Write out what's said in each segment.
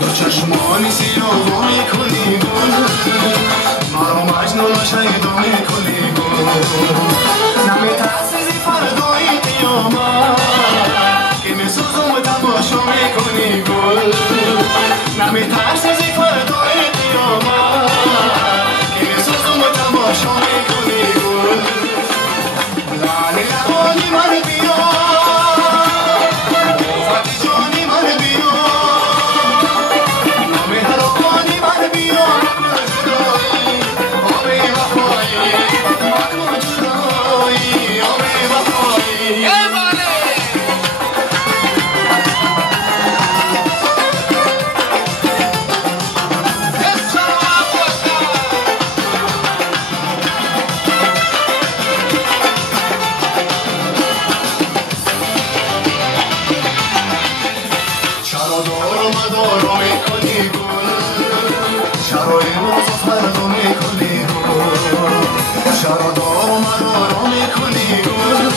دو چشمانی سیاه میکنی گل مرا مجنون و شیدا میکنی گل نمیترسی فردای قیامت که میسوزم و تماشا میکنی گل نمیترسی فردای قیامت که میسوزم و تماشا میکنی گل لالی لبانی من بیا فتی جانی من بیا نامی حرامانی من بیا جدایی آبی وفایی مکن جدایی آبی وفایی شرادار مدارا میکنی گل شرای روز فردا میکنی گل شرادار مدارا میکنی گل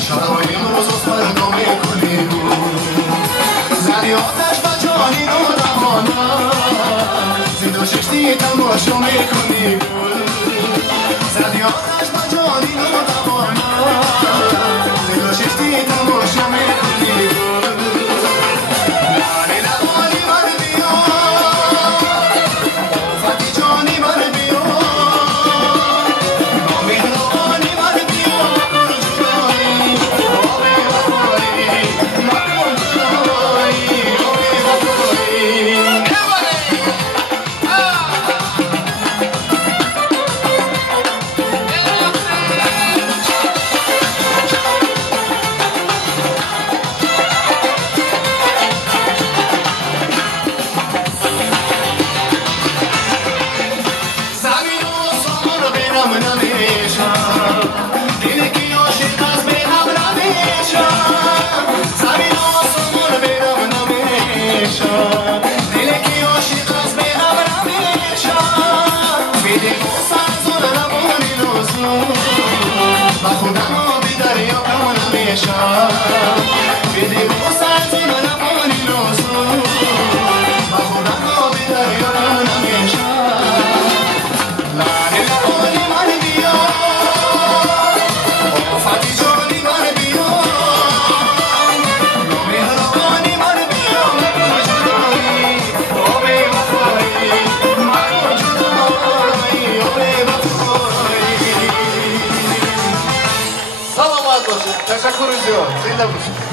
شرای روز فردا میکنی گل زدی آتش و جانی رو دهانم زیدا ششتی تماشا میکنی گل زدی آتش و جانی رو دهانم زیدا ششتی تماشا میکنی گل Teşekkür ediyorum. Zeynep Hanım.